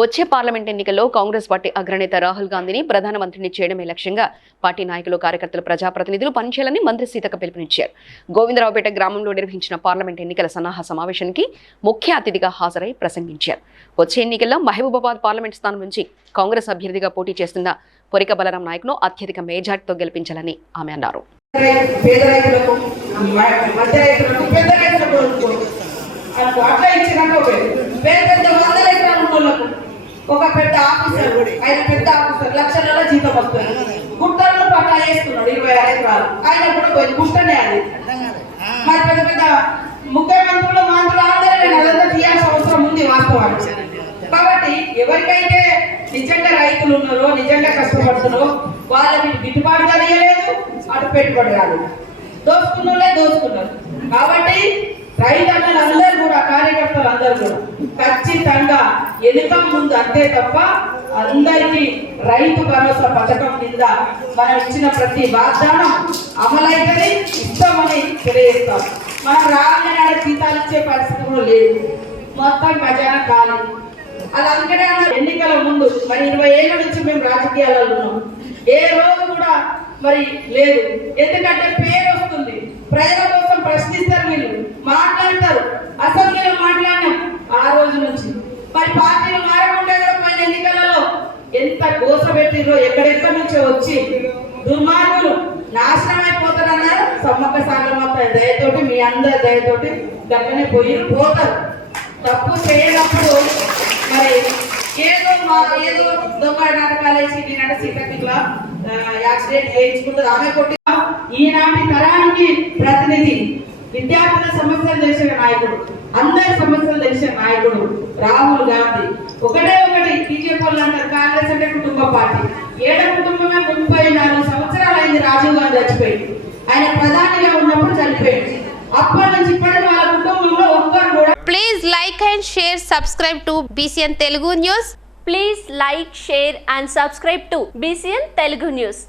వచ్చే పార్లమెంట్ ఎన్నికల్లో కాంగ్రెస్ పార్టీ అగ్రనేత రాహుల్ గాంధీని ప్రధానమంత్రిని చేయడమే లక్ష్యంగా పార్టీ నాయకులు కార్యకర్తలు ప్రజాప్రతినిధులు పనిచేయాలని మంత్రి సీతక పిలుపునిచ్చారు. గోవిందరావుపేట గ్రామంలో నిర్వహించిన పార్లమెంట్ ఎన్నికల సన్నాహ సమావేశానికి ముఖ్య అతిథిగా హాజరై ప్రసంగించారు. వచ్చే ఎన్నికల్లో మహబూబాబాద్ పార్లమెంట్ స్థానం నుంచి కాంగ్రెస్ అభ్యర్థిగా పోటీ చేస్తున్న పొరిక బలరాం నాయక్ను అత్యధిక మేజార్టీతో గెలిపించాలని ఆమె అన్నారు. పేద ఒక పెద్ద ఆఫీసర్ కూడా పెద్ద ఆఫీసర్ ఆయన పెద్ద ఆఫీసర్ లక్షలలో జీతం వస్తుంది. గుట్టలను పట్టా వేసుకున్నాడు ఇరవై ఐదు వాళ్ళు ఆయన కూడా పోయి గుట్టనే అది. మరి పెద్ద పెద్ద ముఖ్యమంత్రులు మంత్రులు అందరూ అదంతా తీయాల్సిన అవసరం ఉంది వాస్తవానికి. కాబట్టి ఎవరికైతే నిజంగా రైతులు ఉన్నారో నిజంగా కష్టపడుతున్నారో వాళ్ళకి గిట్టుబాటు తెలియలేదు అటు పెట్టుబడి రాదు దోచుకున్నోళ్ళే దోచుకున్నారు. కాబట్టి రైతన్నలు అందరూ కూడా కార్యక్రమం అందరూ ఖచ్చితంగా ఎనుక ముందు అంతే తప్ప అందరికీ రైతు భరోసా పథకం కింద మనం ఇచ్చిన ప్రతి వాగ్దానం అమలైతేనే ఇస్తామని తెలియజేస్తాం. మనం రాగానే జీతాలు ఇచ్చే పరిస్థితి కూడా లేదు. మొత్తం ఖజానా ఖాళీ. అలా అందుకనే ఎన్నికల ముందు మరి ఇరవై ఏళ్ళ నుంచి మేము రాజకీయాలలో ఉన్నాం. ఏ రోజు కూడా మరి లేదు. ఎందుకంటే పేరు వస్తుంది. ప్రజల రోజు నుంచి. మరి పార్టీలు మారకుండా పోయిన ఎన్నికలలో ఎంత గోస పెట్టిరో ఎక్కడెక్కడి నుంచో వచ్చి దుర్మార్గులు నాశనం అయిపోతారన్నారు సమ్మక్క సాగరమ్మ దయతోటి మీ అందరి దయతోటి గక్కనే పోయి పోతారు. తప్పు చేయనప్పుడు మరి ఏదో మా ఏదో దొంగ నాటకాలు వేసి ఈనాడు సీతకి ఇట్లా యాక్సిడెంట్ చేయించుకుంటుంది ఆమె కొట్టి ఈనాటి తరానికి ప్రతినిధి విద్యార్థుల సమస్యలు తెలిసిన నాయకుడు అందరి సమస్యలు తెలిసిన నాయకుడు రాహుల్ గాంధీ. ఒకటే ఒకటి బీజేపీ వాళ్ళు అంటారు కాంగ్రెస్ అంటే కుటుంబ పార్టీ. ఏడ కుటుంబమే ముప్పై నాలుగు సంవత్సరాలు అయింది రాజీవ్ గాంధీ చచ్చిపోయింది ఆయన ప్రధానిగా ఉన్నప్పుడు చనిపోయింది అప్పటి నుంచి ఇప్పటికి వాళ్ళ కుటుంబంలో ఒక్కరు కూడా please like and share subscribe to BCN Telugu news please like share and subscribe to BCN Telugu news